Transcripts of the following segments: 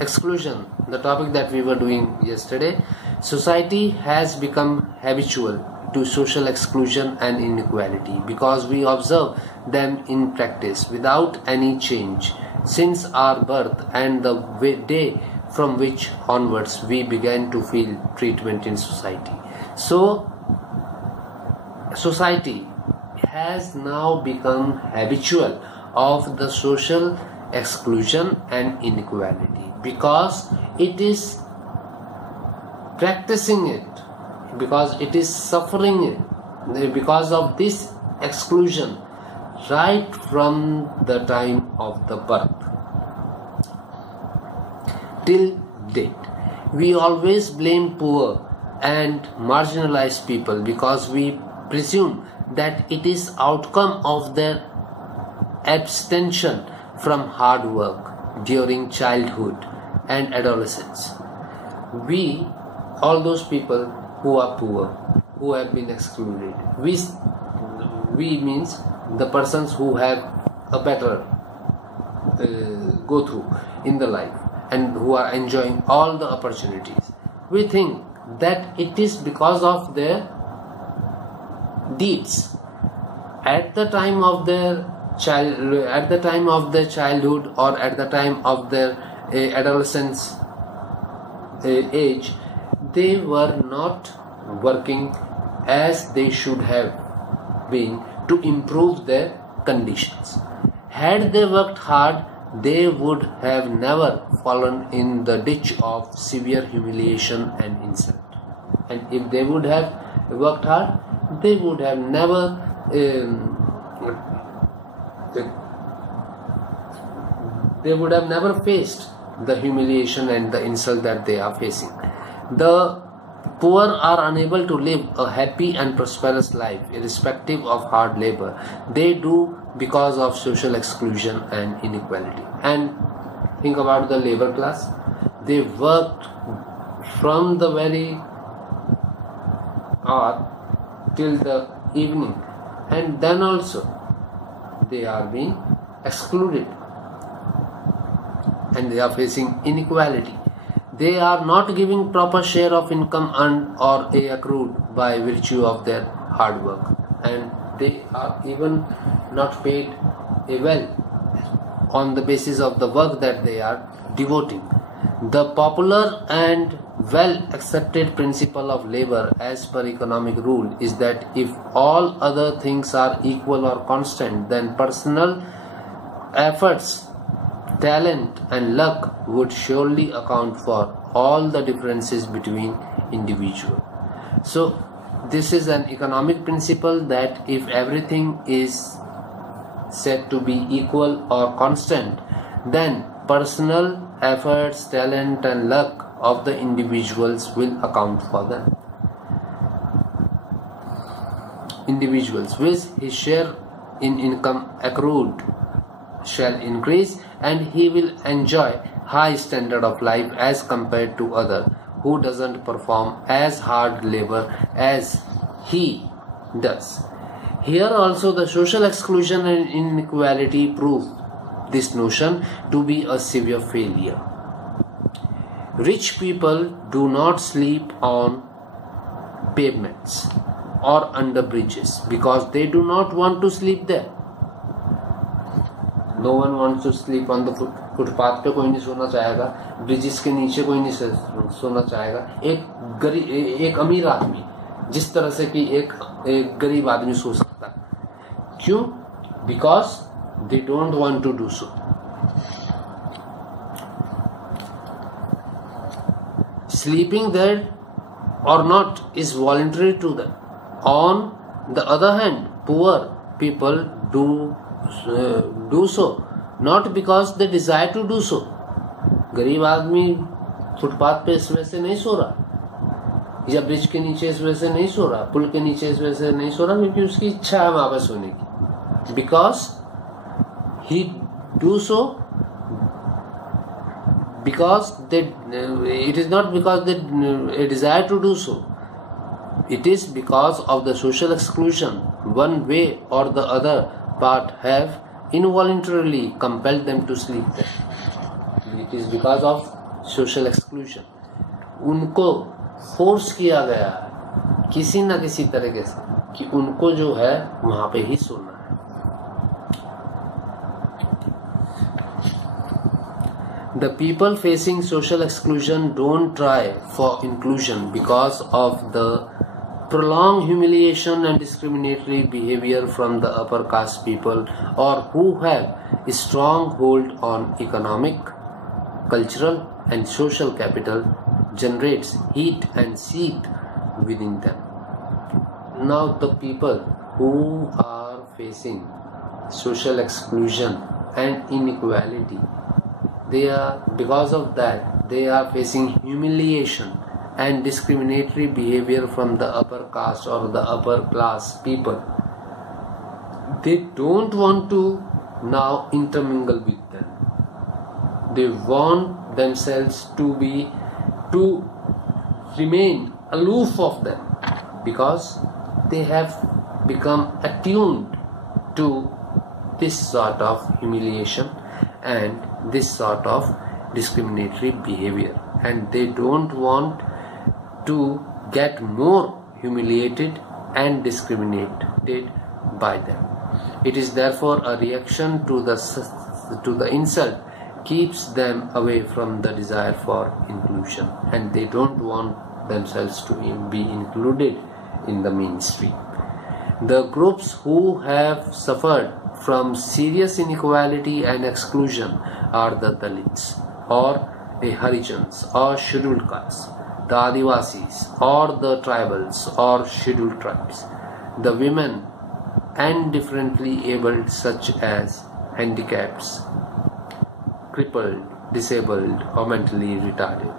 exclusion, the topic that we were doing yesterday, society has become habitual to social exclusion and inequality because we observe them in practice without any change since our birth and the day from which onwards we began to feel treatment in society. So society has now become habitual of the social exclusion and inequality because it is practicing it, because it is suffering it because of this exclusion right from the time of the birth till date. We always blame poor and marginalized people because we presume that it is outcome of their abstention from hard work during childhood and adolescence. We, all those people who are poor, who have been excluded, we means the persons who have a better go through in the life and who are enjoying all the opportunities. We think that it is because of their deeds at the time of their childhood or at the time of their adolescence age. They were not working as they should have been to improve their conditions. Had they worked hard, they would have never fallen in the ditch of severe humiliation and insult. And if they would have worked hard, they would have never faced the humiliation and the insult that they are facing. The poor are unable to live a happy and prosperous life irrespective of hard labor. They do because of social exclusion and inequality. And think about the labor class. They worked from the very hour till the evening, and then also they are being excluded and they are facing inequality. They are not giving proper share of income earned or accrued by virtue of their hard work, and they are even not paid well on the basis of the work that they are devoting. The popular and well accepted principle of labor as per economic rule is that if all other things are equal or constant, then personal efforts, talent and luck would surely account for all the differences between individuals. So this is an economic principle that if everything is said to be equal or constant, then personal efforts, talent and luck of the individuals will account for them. Individuals with his share in income accrued shall increase, and he will enjoy high standard of life as compared to other who doesn't perform as hard labor as he does. Here also the social exclusion and inequality prove this notion to be a severe failure. Rich people do not sleep on pavements or under bridges because they do not want to sleep there. No one wants to sleep on the footpath पे कोई नहीं सोना चाहेगा, bridges के नीचे कोई नहीं सोना चाहेगा. एक अमीर आदमी जिस तरह से कि एक गरीब आदमी सो सकता है. क्यों? Because they don't want to do so. Sleeping there or not is voluntary to them. On the other hand, poor people do so not because they desire to do so. गरीब आदमी फुटपाथ पे इस वजह से नहीं सो रहा, या bridge के नीचे इस वजह से नहीं सो रहा, पुल के नीचे इस वजह से नहीं सो रहा क्योंकि उसकी इच्छा है वहां पर सोने की. Because he do so because it is not because they desire to do so. It is because of the social exclusion. One way or the other part have involuntarily compelled them to sleep there. It is because of social exclusion, उनको force किया गया है किसी न किसी तरीके से कि उनको जो है वहां पे ही सोना है। The people facing social exclusion don't try for inclusion because of the prolonged humiliation and discriminatory behavior from the upper caste people, or who have a strong hold on economic, cultural and social capital, generates heat and seeth within them. Now the people who are facing social exclusion and inequality, because of that they are facing humiliation and discriminatory behavior from the upper caste or the upper class people. They don't want to now intermingle with them. They want themselves to remain aloof of them, because they have become attuned to this sort of humiliation and this sort of discriminatory behavior, and they don't want to get more humiliated and discriminated by them. It is therefore a reaction to the insult keeps them away from the desire for inclusion, and they don't want themselves to be included in the mainstream. The groups who have suffered from serious inequality and exclusion are the Dalits or Harijans or scheduled castes, the Adivasis or the tribals or scheduled tribes, the women and differently abled such as handicapped, crippled, disabled or mentally retarded.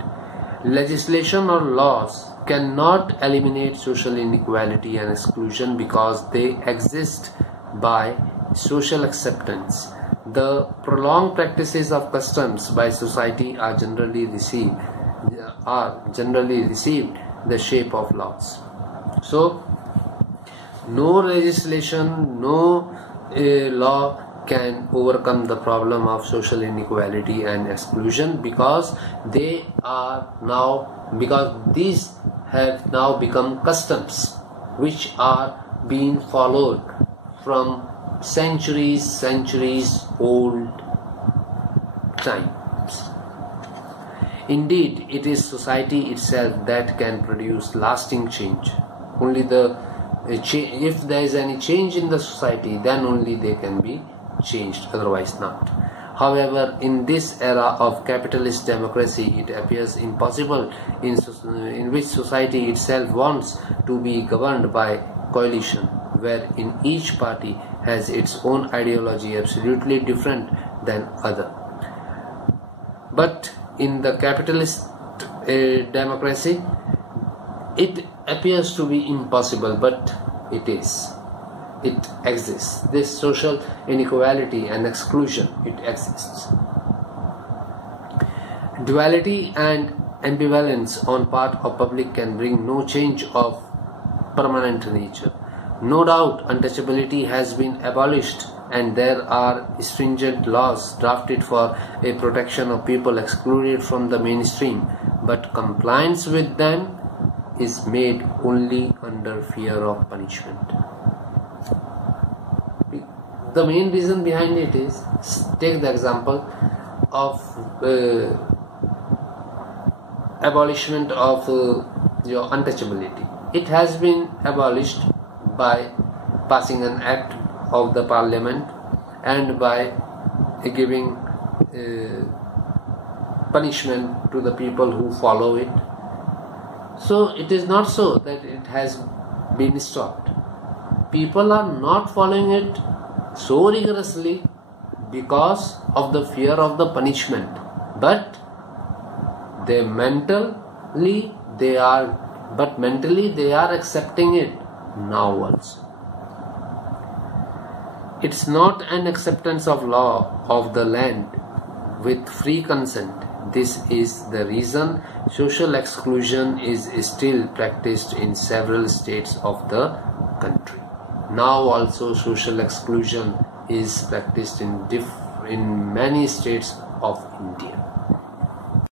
Legislation or laws cannot eliminate social inequality and exclusion because they exist by social acceptance. The prolonged practices of customs by society are generally received the shape of laws. So no legislation, no law can overcome the problem of social inequality and exclusion, because these have now become customs which are being followed from centuries old times. Indeed, it is society itself that can produce lasting change. Only if there is any change in the society, then only they can be changed, otherwise not. However, in this era of capitalist democracy, it appears impossible in which society itself wants to be governed by coalition, where in each party has its own ideology absolutely different than other. But in the capitalist democracy, it appears to be impossible, but it is. It exists. This social inequality and exclusion, it exists. Duality and ambivalence on part of public can bring no change of permanent nature. No doubt untouchability has been abolished and there are stringent laws drafted for a protection of people excluded from the mainstream, but compliance with them is made only under fear of punishment. The main reason behind it is, take the example of abolishment of your untouchability. It has been abolished by passing an act of the parliament and by giving punishment to the people who follow it. So it is not so that it has been stopped. People are not following it so rigorously because of the fear of the punishment, but mentally they are accepting it now also. It's not an acceptance of law of the land with free consent. This is the reason social exclusion is still practiced in several states of the country. Now also social exclusion is practiced in many states of India.